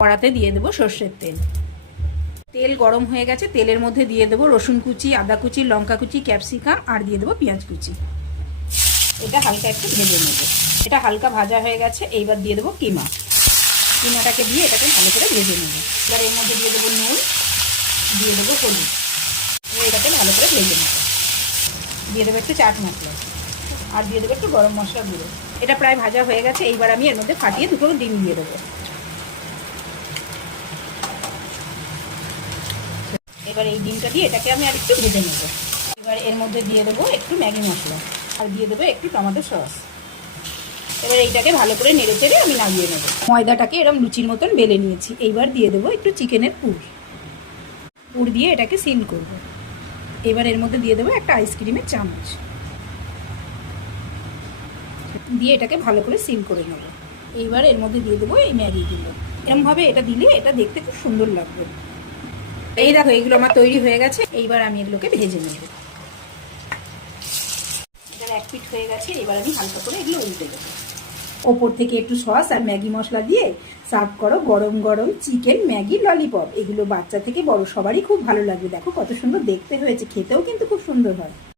কড়াতে দিয়ে দেবো সর্ষের তেল। তেল গরম হয়ে গেছে, তেলের মধ্যে দিয়ে দেবো রসুন কুচি, আদা কুচি, লঙ্কা কুচি, ক্যাপসিকাম আর দিয়ে দেবো পেঁয়াজ কুচি। এটা হালকা একটু ভেজে নেবো। এটা হালকা ভাজা হয়ে গেছে, এইবার দিয়ে দেবো কিমা। কিমাটাকে দিয়ে এটাকে ভালো করে ভেজে নেবো। এবার এর মধ্যে দিয়ে দেবো নুন, দিয়ে দেবো হলুদ, এটাকে ভালো করে ভেজে নেবো। দিয়ে দেবো একটু চাট মশলা আর দিয়ে দেবো একটু গরম মশলা গুঁড়ো। এটা প্রায় ভাজা হয়ে গেছে, এইবার আমি এর মধ্যে ফাটিয়ে দুটো ডিম দিয়ে দেবো। এবার এই ডিমটা দিয়ে এটাকে আমি আর একটু ভেজে নেবো। এবার এর মধ্যে দিয়ে দেবো একটু ম্যাগি মশলা আর দিয়ে দেবো একটু টমেটো সস। এবার এইটাকে ভালো করে নেড়ে চেড়ে আমি নামিয়ে নেবো। ময়দাটাকে এরকম লুচির মতন বেলে নিয়েছি। এইবার দিয়ে দেবো একটু চিকেনের পুর দিয়ে এটাকে সিল করবো। এবার এর মধ্যে দিয়ে দেবো একটা আইসক্রিমের চামচ, দিয়ে এটাকে ভালো করে সিল করে নেবো। এইবার এর মধ্যে দিয়ে দেবো এই ম্যাগিগুলো। এরকমভাবে এটা দিলে এটা দেখতে খুব সুন্দর লাগবে। এই দেখো এইগুলো আমার তৈরি হয়ে গেছে। এইবার আমি এগুলোকে ভেজে নেব। এবার এক পিঠ হয়ে গেছে, এবার আমি হালকা করে এগুলো উল্টে দেবো। ওপর থেকে একটু সস আর ম্যাগি মশলা দিয়ে সার্ভ করো গরম গরম চিকেন ম্যাগি ললিপপ। এগুলো বাচ্চা থেকে বড় সবারই খুব ভালো লাগবে। দেখো কত সুন্দর দেখতে হয়েছে, খেতেও কিন্তু খুব সুন্দর হয়।